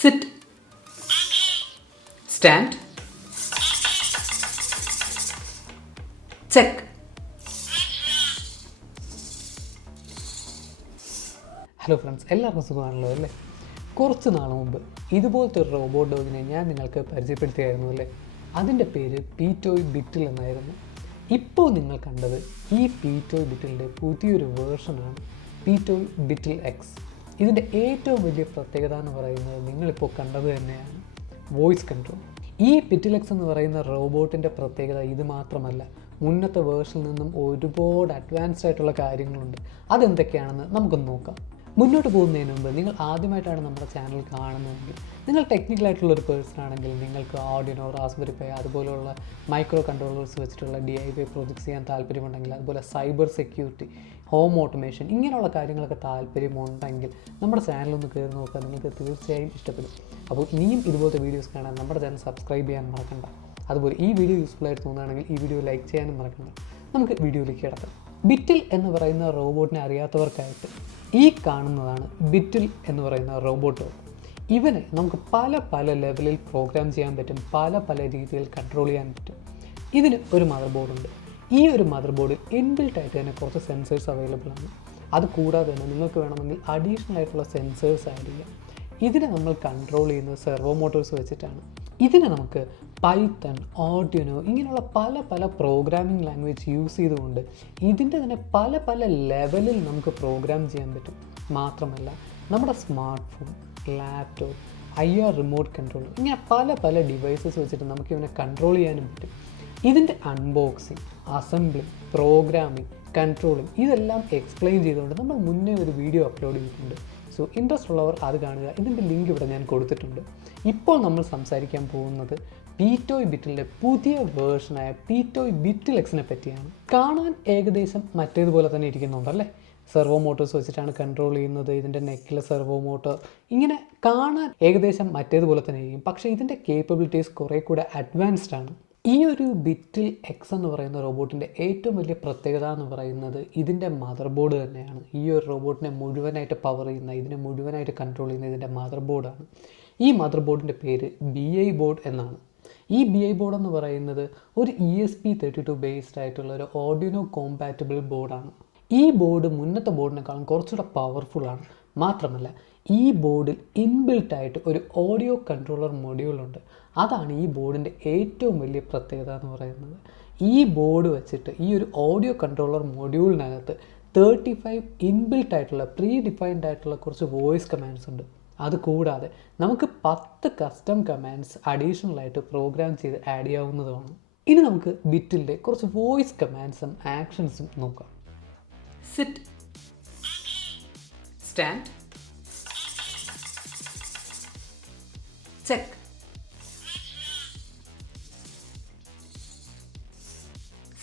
Sit. Stand. Check. Hello friends, എല്ലാവർക്കും സുഖമാണല്ലോ അല്ലേ? കുറച്ച് നാൾ മുമ്പ് ഇതുപോലത്തെ ഒരു റോബോട്ട് ഡോഗിനെ ഞാൻ നിങ്ങൾക്ക് പരിചയപ്പെടുത്തിയായിരുന്നു അല്ലേ? അതിൻ്റെ പേര് പീറ്റോയ് ബിറ്റിൽ എന്നായിരുന്നു. ഇപ്പോൾ നിങ്ങൾ കണ്ടത് ഈ പീറ്റോയ് ബിറ്റിലിൻ്റെ പുതിയൊരു വേർഷനാണ്, പീറ്റോയ് ബിറ്റിൽ എക്സ്. ഇതിൻ്റെ ഏറ്റവും വലിയ പ്രത്യേകത എന്ന് പറയുന്നത് നിങ്ങളിപ്പോൾ കണ്ടത് തന്നെയാണ്, വോയിസ് കൺട്രോൾ. ഈ ബിറ്റിൽ എക്സ് എന്ന് പറയുന്ന റോബോട്ടിൻ്റെ പ്രത്യേകത ഇത് മാത്രമല്ല, മുന്നത്തെ വേർഷനിൽ നിന്നും ഒരുപാട് അഡ്വാൻസ്ഡ് ആയിട്ടുള്ള കാര്യങ്ങളുണ്ട്. അതെന്തൊക്കെയാണെന്ന് നമുക്കൊന്ന് നോക്കാം. മുന്നോട്ട് പോകുന്നതിന് മുമ്പ് നിങ്ങൾ ആദ്യമായിട്ടാണ് നമ്മുടെ ചാനൽ കാണുന്നതെങ്കിൽ, നിങ്ങൾ ടെക്നിക്കലായിട്ടുള്ളൊരു പേഴ്സൺ ആണെങ്കിൽ നിങ്ങൾക്ക് ആർഡിനോ, റാസ്ബെറി പൈ അതുപോലെയുള്ള മൈക്രോ കൺട്രോളേഴ്സ് വെച്ചിട്ടുള്ള DIY പ്രോജക്ട്സ് ചെയ്യാൻ താല്പര്യമുണ്ടെങ്കിൽ, അതുപോലെ സൈബർ സെക്യൂരിറ്റി, ഹോം ഓട്ടോമേഷൻ ഇങ്ങനെയുള്ള കാര്യങ്ങളൊക്കെ താല്പര്യമുണ്ടെങ്കിൽ നമ്മുടെ ചാനലൊന്ന് കയറി നോക്കുക, നിങ്ങൾക്ക് തീർച്ചയായും ഇഷ്ടപ്പെടും. അപ്പോൾ ഇനിയും ഇതുപോലത്തെ വീഡിയോസ് കാണാൻ നമ്മുടെ ചാനൽ സബ്സ്ക്രൈബ് ചെയ്യാൻ മറക്കണ്ട. അതുപോലെ ഈ വീഡിയോ യൂസ്ഫുൾ ആയിട്ട് തോന്നുകയാണെങ്കിൽ ഈ വീഡിയോ ലൈക്ക് ചെയ്യാനും മറക്കണ്ട. നമുക്ക് വീഡിയോയിലേക്ക് കിടക്കാം. ബിറ്റിൽ എന്ന് പറയുന്ന റോബോട്ടിനെ അറിയാത്തവർക്കായിട്ട് ഈ കാണുന്നതാണ് ബിറ്റിൽ എന്ന് പറയുന്ന റോബോട്ട്. ഇവനെ നമുക്ക് പല ലെവലിൽ പ്രോഗ്രാം ചെയ്യാൻ പറ്റും, പല രീതിയിൽ കൺട്രോൾ ചെയ്യാൻ പറ്റും. ഇതിന് ഒരു മദർ ബോർഡുണ്ട്. ഈ ഒരു മദർ ബോർഡിൽ ഇൻബിൽട്ട് ആയിട്ട് തന്നെ കുറച്ച് സെൻസേഴ്സ് അവൈലബിൾ ആണ്. അത് കൂടാതെ തന്നെ നിങ്ങൾക്ക് വേണമെങ്കിൽ അഡീഷണൽ ആയിട്ടുള്ള സെൻസേഴ്സ് ആഡ് ചെയ്യാം. ഇതിനെ നമ്മൾ കൺട്രോൾ ചെയ്യുന്നത് സെർവോ മോട്ടോഴ്സ് വെച്ചിട്ടാണ്. ഇതിനെ നമുക്ക് പൈത്തൺ, ആർഡ്യൂനോ ഇങ്ങനെയുള്ള പല പ്രോഗ്രാമിംഗ് ലാംഗ്വേജ് യൂസ് ചെയ്തുകൊണ്ട് ഇതിൻ്റെ തന്നെ പല ലെവലിൽ നമുക്ക് പ്രോഗ്രാം ചെയ്യാൻ പറ്റും. മാത്രമല്ല നമ്മുടെ smart phone, laptop, IR remote control ഇങ്ങനെ പല ഡിവൈസസ് വെച്ചിട്ട് നമുക്ക് ഇവനെ കൺട്രോൾ ചെയ്യാനും പറ്റും. ഇതിൻ്റെ അൺബോക്സിങ്, അസംബ്ലിങ്, പ്രോഗ്രാമിംഗ്, കൺട്രോളിങ് ഇതെല്ലാം എക്സ്പ്ലെയിൻ ചെയ്തുകൊണ്ട് നമ്മൾ മുന്നേ ഒരു വീഡിയോ അപ്ലോഡ് ചെയ്തിട്ടുണ്ട്. സോ ഇൻട്രസ്റ്റ് ഉള്ളവർ അത് കാണുക. ഇതിൻ്റെ ലിങ്ക് ഇവിടെ ഞാൻ കൊടുത്തിട്ടുണ്ട്. ഇപ്പോൾ നമ്മൾ സംസാരിക്കാൻ പോകുന്നത് പീറ്റോയ് ബിറ്റിലിൻ്റെ പുതിയ വേർഷനായ പീറ്റോയ് ബിറ്റിൽ എക്സിനെ പറ്റിയാണ്. കാണാൻ ഏകദേശം മറ്റേതുപോലെ തന്നെ ഇരിക്കുന്നുണ്ടല്ലേ? സെർവോ മോട്ടോഴ്സ് വെച്ചിട്ടാണ് കൺട്രോൾ ചെയ്യുന്നത്. ഇതിൻ്റെ നെക്കിലെ സെർവോ മോട്ടോർ ഇങ്ങനെ കാണാൻ ഏകദേശം മറ്റേതുപോലെ തന്നെ ഇരിക്കും. പക്ഷേ ഇതിൻ്റെ കേപ്പബിലിറ്റീസ് കുറേ കൂടെ അഡ്വാൻസ്ഡ് ആണ്. ഈ ഒരു ബിറ്റിൽ എക്സ് എന്ന് പറയുന്ന റോബോട്ടിൻ്റെ ഏറ്റവും വലിയ പ്രത്യേകത എന്ന് പറയുന്നത് ഇതിൻ്റെ മദർ ബോർഡ് തന്നെയാണ്. ഈ ഒരു റോബോട്ടിനെ മുഴുവനായിട്ട് പവർ ചെയ്യുന്ന, ഇതിനെ മുഴുവനായിട്ട് കൺട്രോൾ ചെയ്യുന്ന ഇതിൻ്റെ മദർ ബോർഡാണ്. ഈ മദർ ബോർഡിൻ്റെ പേര് BI ബോർഡ് എന്നാണ്. ഈ BI ബോർഡ് എന്ന് പറയുന്നത് ഒരു ESP32 ബേസ്ഡ് ആയിട്ടുള്ള ഒരു ഓർഡിനോ കോമ്പാറ്റബിൾ ബോർഡാണ്. ഈ ബോർഡ് മുന്നത്തെ ബോർഡിനേക്കാളും കുറച്ചുകൂടെ പവർഫുള്ളാണ്. മാത്രമല്ല ഈ ബോർഡിൽ ഇൻബിൽട്ടായിട്ട് ഒരു ഓഡിയോ കൺട്രോളർ മൊഡ്യൂളുണ്ട്. അതാണ് ഈ ബോർഡിൻ്റെ ഏറ്റവും വലിയ പ്രത്യേകത എന്ന് പറയുന്നത്. ഈ ബോർഡ് വെച്ചിട്ട് ഈ ഒരു ഓഡിയോ കൺട്രോളർ മൊഡ്യൂളിനകത്ത് 35 ഇൻബിൽട്ടായിട്ടുള്ള പ്രീ ഡിഫൈൻഡ് ആയിട്ടുള്ള കുറച്ച് വോയിസ് കമാൻഡ്സ് ഉണ്ട്. അതുകൂടാതെ നമുക്ക് 10 കസ്റ്റം കമാൻഡ്സ് അഡീഷണൽ ആയിട്ട് പ്രോഗ്രാം ചെയ്ത് ആഡ് ചെയ്യാവുന്നതുമാണ്. ഇനി നമുക്ക് ബിറ്റിൻ്റെ കുറച്ച് വോയിസ് കമാൻഡ്സും ആക്ഷൻസും നോക്കാം. Sit, stand, check,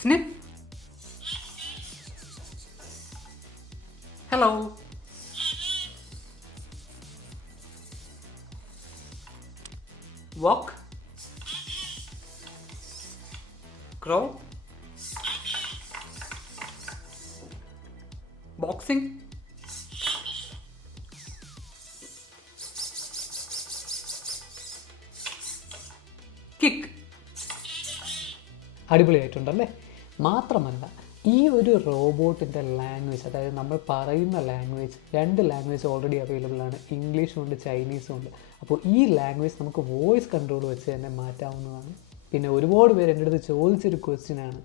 snip, hello, walk, crawl, boxing, kick. അടിപൊളിയായിട്ടുണ്ടല്ലേ? മാത്രമല്ല ഈ ഒരു റോബോട്ടിൻ്റെ ലാംഗ്വേജ്, അതായത് നമ്മൾ പറയുന്ന ലാംഗ്വേജ്, 2 ലാംഗ്വേജ് ഓൾറെഡി അവൈലബിൾ ആണ്. ഇംഗ്ലീഷും ഉണ്ട്, ചൈനീസും ഉണ്ട്. അപ്പോൾ ഈ ലാംഗ്വേജ് നമുക്ക് വോയിസ് കൺട്രോൾ വെച്ച് തന്നെ മാറ്റാവുന്നതാണ്. പിന്നെ ഒരുപാട് പേര് എൻ്റെ അടുത്ത് ചോദിച്ചൊരു ക്വസ്റ്റ്യനാണ്,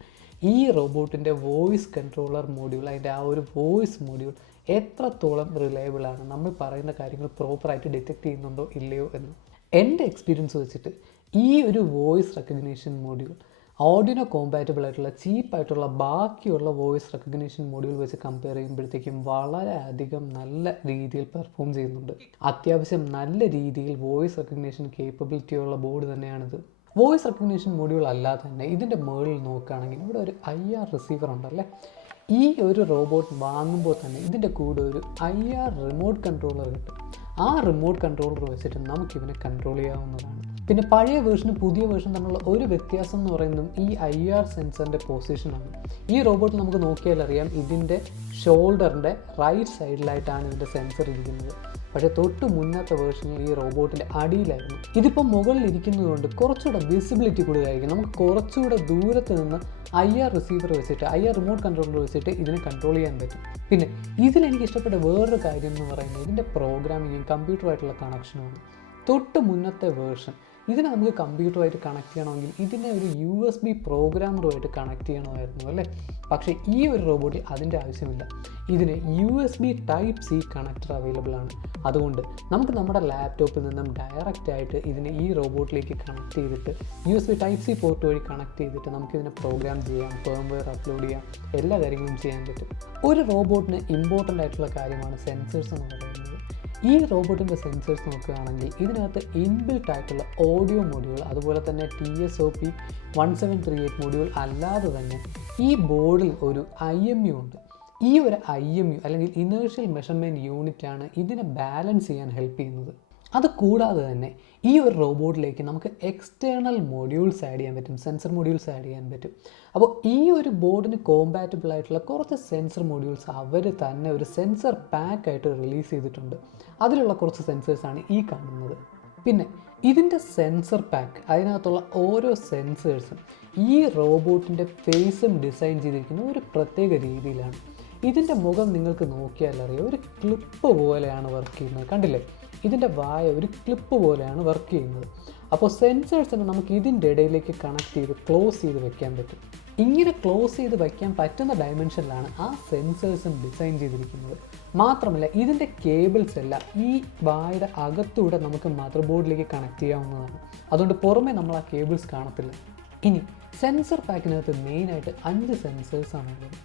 ഈ റോബോട്ടിൻ്റെ വോയിസ് കൺട്രോളർ മൊഡ്യൂൾ, അതിൻ്റെ ആ ഒരു വോയിസ് മൊഡ്യൂൾ എത്രത്തോളം റിലയബിളാണ്, നമ്മൾ പറയുന്ന കാര്യങ്ങൾ പ്രോപ്പറായിട്ട് ഡിറ്റക്റ്റ് ചെയ്യുന്നുണ്ടോ ഇല്ലയോ എന്ന്. എൻ്റെ എക്സ്പീരിയൻസ് വെച്ചിട്ട് ഈ ഒരു voice recognition module Arduino compatible ആയിട്ടുള്ള ചീപ്പായിട്ടുള്ള ബാക്കിയുള്ള വോയിസ് റെക്കഗ്നീഷൻ മൊഡ്യൂൾ വെച്ച് കമ്പയർ ചെയ്യുമ്പോഴത്തേക്കും വളരെയധികം നല്ല രീതിയിൽ പെർഫോം ചെയ്യുന്നുണ്ട്. അത്യാവശ്യം നല്ല രീതിയിൽ വോയിസ് റെക്കഗ്നീഷൻ കേപ്പബിലിറ്റിയുള്ള ബോർഡ് തന്നെയാണിത്. വോയിസ് റെക്കഗ്നീഷൻ മൊഡ്യൂൾ അല്ലാതെ തന്നെ ഇതിൻ്റെ മുകളിൽ നോക്കുകയാണെങ്കിൽ ഇവിടെ ഒരു IR റിസീവർ ഉണ്ടല്ലേ? ഈ ഒരു റോബോട്ട് വാങ്ങുമ്പോൾ തന്നെ ഇതിൻ്റെ കൂടെ ഒരു IR റിമോട്ട് കൺട്രോളർ കിട്ടും. ആ റിമോട്ട് കൺട്രോളർ വെച്ചിട്ട് നമുക്കിവനെ കൺട്രോൾ ചെയ്യാവുന്നതാണ്. പിന്നെ പഴയ വേർഷനും പുതിയ വേർഷൻ തമ്മിലുള്ള ഒരു വ്യത്യാസം എന്ന് പറയുന്നത് ഈ IR സെൻസറിൻ്റെ പൊസിഷനാണ്. ഈ റോബോട്ടിൽ നമുക്ക് നോക്കിയാൽ അറിയാം, ഇതിൻ്റെ ഷോൾഡറിൻ്റെ റൈറ്റ് സൈഡിലായിട്ടാണ് ഇതിൻ്റെ സെൻസർ ഇരിക്കുന്നത്. പക്ഷേ തൊട്ട് മുന്നത്തെ വേർഷനിൽ ഈ റോബോട്ടിൻ്റെ അടിയിലായിരുന്നു. ഇതിപ്പോൾ മുകളിൽ ഇരിക്കുന്നതുകൊണ്ട് കുറച്ചുകൂടെ വിസിബിലിറ്റി കൂടുതലായിരിക്കും. നമുക്ക് കുറച്ചുകൂടെ ദൂരത്ത് നിന്ന് IR റിസീവർ വെച്ചിട്ട് IR റിമോട്ട് കൺട്രോളർ വെച്ചിട്ട് ഇതിനെ കൺട്രോൾ ചെയ്യാൻ പറ്റും. പിന്നെ ഇതിലെനിക്ക് ഇഷ്ടപ്പെട്ട വേറൊരു കാര്യം എന്ന് പറയുന്നത് ഇതിൻ്റെ പ്രോഗ്രാമിങ്ങും കമ്പ്യൂട്ടറുമായിട്ടുള്ള കണക്ഷനുമാണ്. തൊട്ട് മുന്നത്തെ വേർഷൻ ഇതിനെ നമുക്ക് കമ്പ്യൂട്ടറുമായിട്ട് കണക്ട് ചെയ്യണമെങ്കിൽ ഇതിനെ ഒരു USB പ്രോഗ്രാമറുമായിട്ട് കണക്ട് ചെയ്യണമായിരുന്നു അല്ലേ. പക്ഷേ ഈ ഒരു റോബോട്ടിൽ അതിൻ്റെ ആവശ്യമില്ല. ഇതിന് USB Type-C കണക്ടർ അവൈലബിൾ ആണ്. അതുകൊണ്ട് നമുക്ക് നമ്മുടെ ലാപ്ടോപ്പിൽ നിന്നും ഡയറക്റ്റ് ആയിട്ട് ഇതിനെ ഈ റോബോട്ടിലേക്ക് കണക്ട് ചെയ്തിട്ട് USB Type-C പോർട്ട് വഴി കണക്ട് ചെയ്തിട്ട് നമുക്കിതിനെ പ്രോഗ്രാം ചെയ്യാം, ഫേംവെയർ അപ്ലോഡ് ചെയ്യാം, എല്ലാ കാര്യങ്ങളും ചെയ്യാൻ പറ്റും. ഒരു റോബോട്ടിന് ഇമ്പോർട്ടൻ്റ് ആയിട്ടുള്ള കാര്യമാണ് സെൻസേഴ്സ് എന്ന് പറയുന്നത്. ഈ റോബോട്ടിൻ്റെ സെൻസേഴ്സ് നോക്കുകയാണെങ്കിൽ ഇതിനകത്ത് ഇൻബിൽട്ട് ആയിട്ടുള്ള ഓഡിയോ മൊഡ്യൂൾ, അതുപോലെ തന്നെ TSOP 1738 മൊഡ്യൂൾ അല്ലാതെ തന്നെ ഈ ബോർഡിൽ ഒരു IMU ഉണ്ട്. ഈ ഒരു IMU അല്ലെങ്കിൽ ഇനേർഷ്യൽ മെഷർമെൻറ്റ് യൂണിറ്റാണ് ഇതിനെ ബാലൻസ് ചെയ്യാൻ ഹെൽപ്പ് ചെയ്യുന്നത്. അത് കൂടാതെ തന്നെ ഈ ഒരു റോബോട്ടിലേക്ക് നമുക്ക് എക്സ്റ്റേണൽ മൊഡ്യൂൾസ് ആഡ് ചെയ്യാൻ പറ്റും, സെൻസർ മൊഡ്യൂൾസ് ആഡ് ചെയ്യാൻ പറ്റും. അപ്പോൾ ഈ ഒരു ബോർഡിന് കോമ്പാറ്റബിൾ ആയിട്ടുള്ള കുറച്ച് സെൻസർ മൊഡ്യൂൾസ് അവർ തന്നെ ഒരു സെൻസർ പാക്കായിട്ട് റിലീസ് ചെയ്തിട്ടുണ്ട്. അതിലുള്ള കുറച്ച് സെൻസേഴ്സാണ് ഈ കാണുന്നത്. പിന്നെ ഇതിൻ്റെ സെൻസർ പാക്ക്, അതിനകത്തുള്ള ഓരോ സെൻസേഴ്സും ഈ റോബോട്ടിൻ്റെ ഫേസും ഡിസൈൻ ചെയ്തിരിക്കുന്ന ഒരു പ്രത്യേക രീതിയിലാണ്. ഇതിൻ്റെ മുഖം നിങ്ങൾക്ക് നോക്കിയാൽ അറിയാം, ഒരു ക്ലിപ്പ് പോലെയാണ് വർക്ക് ചെയ്യുന്നത്. കണ്ടില്ലേ, ഇതിൻ്റെ വായ ഒരു ക്ലിപ്പ് പോലെയാണ് വർക്ക് ചെയ്യുന്നത്. അപ്പോൾ സെൻസേഴ്സിനെ നമുക്ക് ഇതിൻ്റെ ഇടയിലേക്ക് കണക്ട് ചെയ്ത് ക്ലോസ് ചെയ്ത് വെക്കാൻ പറ്റും. ഇങ്ങനെ ക്ലോസ് ചെയ്ത് വയ്ക്കാൻ പറ്റുന്ന ഡയമെൻഷനിലാണ് ആ സെൻസേഴ്സും ഡിസൈൻ ചെയ്തിരിക്കുന്നത്. മാത്രമല്ല ഇതിൻ്റെ കേബിൾസ് എല്ലാം ഈ വായുടെ അകത്തൂടെ നമുക്ക് മദർ ബോർഡിലേക്ക് കണക്ട് ചെയ്യാവുന്നതാണ്. അതുകൊണ്ട് പുറമേ നമ്മൾ ആ കേബിൾസ് കാണത്തില്ല. ഇനി സെൻസർ പാക്കിനകത്ത് മെയിനായിട്ട് 5 സെൻസേഴ്സാണ് ഉള്ളത്.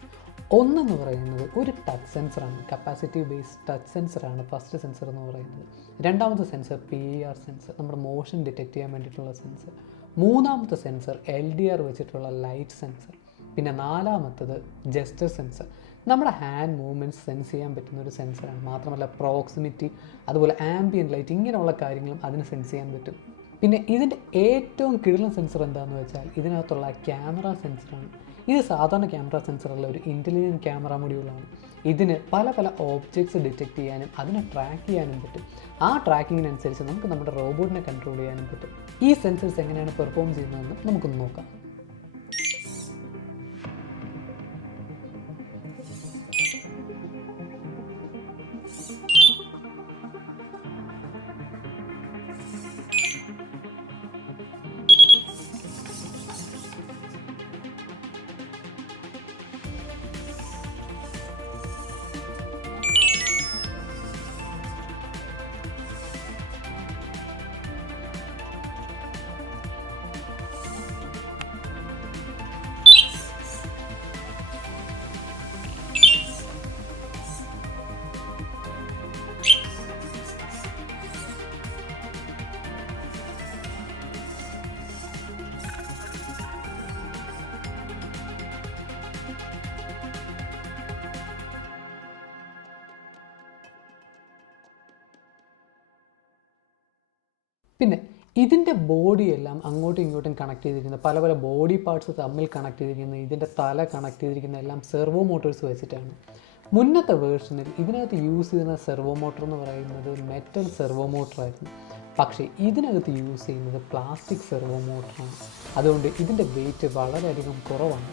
ഒന്നെന്ന് പറയുന്നത് ഒരു ടച്ച് സെൻസറാണ്, കപ്പാസിറ്റീവ് ബേസ്ഡ് ടച്ച് സെൻസറാണ് ഫസ്റ്റ് സെൻസർ എന്ന് പറയുന്നത്. രണ്ടാമത്തെ സെൻസർ PIR സെൻസർ, നമ്മുടെ മോഷൻ ഡിറ്റക്റ്റ് ചെയ്യാൻ വേണ്ടിയിട്ടുള്ള സെൻസർ. മൂന്നാമത്തെ സെൻസർ LDR വെച്ചിട്ടുള്ള ലൈറ്റ് സെൻസർ. പിന്നെ നാലാമത്തത് ജസ്റ്റർ സെൻസർ, നമ്മുടെ ഹാൻഡ് മൂവ്മെൻറ്റ്സ് സെൻസ് ചെയ്യാൻ പറ്റുന്ന ഒരു സെൻസറാണ്. മാത്രമല്ല പ്രോക്സിമിറ്റി, അതുപോലെ ആംബിയൻറ്റ് ലൈറ്റ്, ഇങ്ങനെയുള്ള കാര്യങ്ങളും അതിന് സെൻസ് ചെയ്യാൻ പറ്റും. പിന്നെ ഇതിൻ്റെ ഏറ്റവും കിടിലൻ സെൻസർ എന്താണെന്ന് വെച്ചാൽ ഇതിനകത്തുള്ള ക്യാമറ സെൻസറാണ്. ഇത് സാധാരണ ക്യാമറ സെൻസറല്ല, ഒരു ഇൻ്റലിജൻറ്റ് ക്യാമറ മൊഡ്യൂളാണ്. ഇതിന് പല പല ഓബ്ജക്ട്സ് ഡിറ്റക്റ്റ് ചെയ്യാനും അതിനെ ട്രാക്ക് ചെയ്യാനും പറ്റും. ആ ട്രാക്കിങ്ങിനനുസരിച്ച് നമുക്ക് നമ്മുടെ റോബോട്ടിനെ കൺട്രോൾ ചെയ്യാനും പറ്റും. ഈ സെൻസേഴ്സ് എങ്ങനെയാണ് പെർഫോം ചെയ്യുന്നതെന്ന് നമുക്കൊന്ന് നോക്കാം. പിന്നെ ഇതിൻ്റെ ബോഡിയെല്ലാം അങ്ങോട്ടും ഇങ്ങോട്ടും കണക്ട് ചെയ്തിരിക്കുന്ന പല പല ബോഡി പാർട്സ് തമ്മിൽ കണക്ട് ചെയ്തിരിക്കുന്ന, ഇതിൻ്റെ തല കണക്ട് ചെയ്തിരിക്കുന്ന എല്ലാം സെർവോ മോട്ടോഴ്സ് വെച്ചിട്ടാണ്. മുന്നത്തെ വേർഷനിൽ ഇതിനകത്ത് യൂസ് ചെയ്യുന്ന സെർവോ മോട്ടർ എന്ന് പറയുന്നത് മെറ്റൽ സെർവോ മോട്ടറായിരുന്നു. പക്ഷേ ഇതിനകത്ത് യൂസ് ചെയ്യുന്നത് പ്ലാസ്റ്റിക് സെർവോ മോട്ടറാണ്. അതുകൊണ്ട് ഇതിൻ്റെ വെയിറ്റ് വളരെയധികം കുറവാണ്.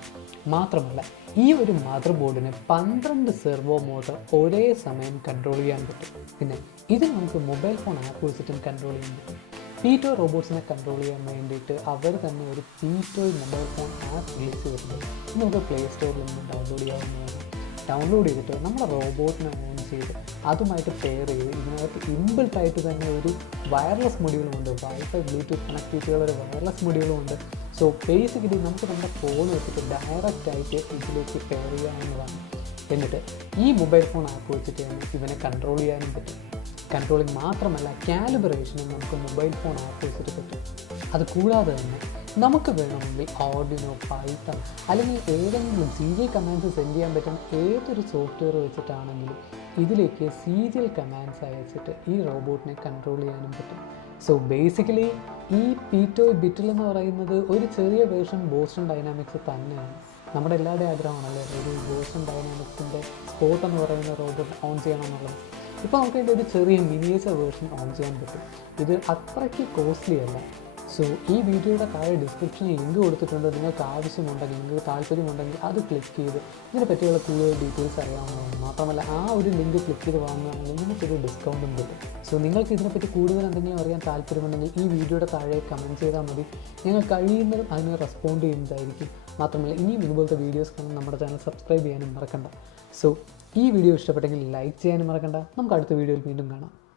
മാത്രമല്ല ഈ ഒരു മദർ ബോർഡിന് 12 സെർവോ മോട്ടർ ഒരേ സമയം കൺട്രോൾ ചെയ്യാൻ പറ്റും. പിന്നെ ഇത് നമുക്ക് മൊബൈൽ ഫോൺ ആപ്പ് വെച്ചിട്ടും കൺട്രോൾ ചെയ്യാൻ പറ്റും. പീറ്റോ റോബോട്ട്സിനെ കൺട്രോൾ ചെയ്യാൻ വേണ്ടിയിട്ട് അവർ തന്നെ ഒരു പീറ്റോ മൊബൈൽ ഫോൺ ആപ്പ് റിലീസ് ചെയ്തിട്ടുണ്ട്. നമുക്ക് പ്ലേ സ്റ്റോറിൽ നിന്ന് ഡൗൺലോഡ് ചെയ്യാവുന്നതാണ്. ഡൗൺലോഡ് ചെയ്തിട്ട് നമ്മുടെ റോബോട്ടിനെ ഓൺ ചെയ്ത് അതുമായിട്ട് പെയർ ചെയ്ത് ഇതിനകത്ത് ഇൻബിൽട്ടായിട്ട് തന്നെ ഒരു വയർലെസ് മൊഡ്യൂളുമുണ്ട്, വൈഫൈ ബ്ലൂടൂത്ത് കണക്ടിവിറ്റിയുള്ള ഒരു വയർലെസ് മൊഡ്യൂളുമുണ്ട്. സോ ബേസിക്കലി നമുക്ക് നമ്മുടെ ഫോൺ വെച്ചിട്ട് ഡയറക്റ്റായിട്ട് ഇതിലേക്ക് പെയർ ചെയ്യാവുന്നതാണ്. എന്നിട്ട് ഈ മൊബൈൽ ഫോൺ ആപ്പ് വെച്ചിട്ട് തന്നെ ഇതിനെ കൺട്രോൾ ചെയ്യാനും പറ്റും. കൺട്രോളിങ് മാത്രമല്ല കാലിബ്രേഷനും നമുക്ക് മൊബൈൽ ഫോൺ ആപ്പ് വെച്ചിട്ട് പറ്റും. അത് കൂടാതെ തന്നെ നമുക്ക് വേണമെങ്കിൽ Arduino, Python അല്ലെങ്കിൽ ഏതെങ്കിലും സീരിയൽ കമാൻഡ്സ് സെൻഡ് ചെയ്യാൻ പറ്റുന്ന ഏതൊരു സോഫ്റ്റ്വെയർ വെച്ചിട്ടാണെങ്കിലും ഇതിലേക്ക് സീരിയൽ കമാൻഡ്സ് അയച്ചിട്ട് ഈ റോബോട്ടിനെ കൺട്രോൾ ചെയ്യാനും പറ്റും. സോ ബേസിക്കലി ഈ Bittle എന്ന് പറയുന്നത് ഒരു ചെറിയ വേർഷൻ ബോസ്റ്റൺ ഡൈനാമിക്സ് തന്നെയാണ്. നമ്മുടെ എല്ലാവരുടെയും ആഗ്രഹമാണല്ലേ ഒരു ബോസ്റ്റൺ ഡൈനാമിക്സിൻ്റെ സ്പോട്ട് എന്ന് പറയുന്ന റോബോട്ട് ഓൺ ചെയ്യണമെന്നുള്ളത്. ഇപ്പോൾ നമുക്ക് ഇതിൻ്റെ ഒരു ചെറിയ മിനിയേച്ചർ വേർഷൻ ഓൺ ചെയ്യാൻ പറ്റും. ഇത് അത്രയ്ക്ക് കോസ്റ്റ്ലി അല്ല. സോ ഈ വീഡിയോയുടെ താഴെ ഡിസ്ക്രിപ്ഷനിൽ ലിങ്ക് കൊടുത്തിട്ടുണ്ട്. നിങ്ങൾക്ക് ആവശ്യമുണ്ടെങ്കിൽ, നിങ്ങൾക്ക് താല്പര്യമുണ്ടെങ്കിൽ അത് ക്ലിക്ക് ചെയ്ത് ഇതിനെ പറ്റിയുള്ള കൂടുതൽ ഡീറ്റെയിൽസ് അറിയാവുന്നതാണ്. മാത്രമല്ല ആ ഒരു ലിങ്ക് ക്ലിക്ക് ചെയ്ത് വാങ്ങുകയാണെങ്കിൽ നിങ്ങൾക്കൊരു ഡിസ്കൗണ്ടും കിട്ടും. സോ നിങ്ങൾക്ക് ഇതിനെപ്പറ്റി കൂടുതൽ എന്തെങ്കിലും അറിയാൻ താല്പര്യമുണ്ടെങ്കിൽ ഈ വീഡിയോയുടെ താഴെ കമൻറ്റ് ചെയ്താൽ മതി. ഞങ്ങൾ കഴിയുന്നതും അതിന് റെസ്പോണ്ട് ചെയ്യുന്നതായിരിക്കും. മാത്രമല്ല ഇനിയും ഇതുപോലത്തെ വീഡിയോസ് കാണാൻ നമ്മുടെ ചാനൽ സബ്സ്ക്രൈബ് ചെയ്യാനും മറക്കണ്ട. സോ ഈ വീഡിയോ ഇഷ്ടപ്പെട്ടെങ്കിൽ ലൈക്ക് ചെയ്യാനും മറക്കണ്ട. നമുക്ക് അടുത്ത വീഡിയോയിൽ വീണ്ടും കാണാം.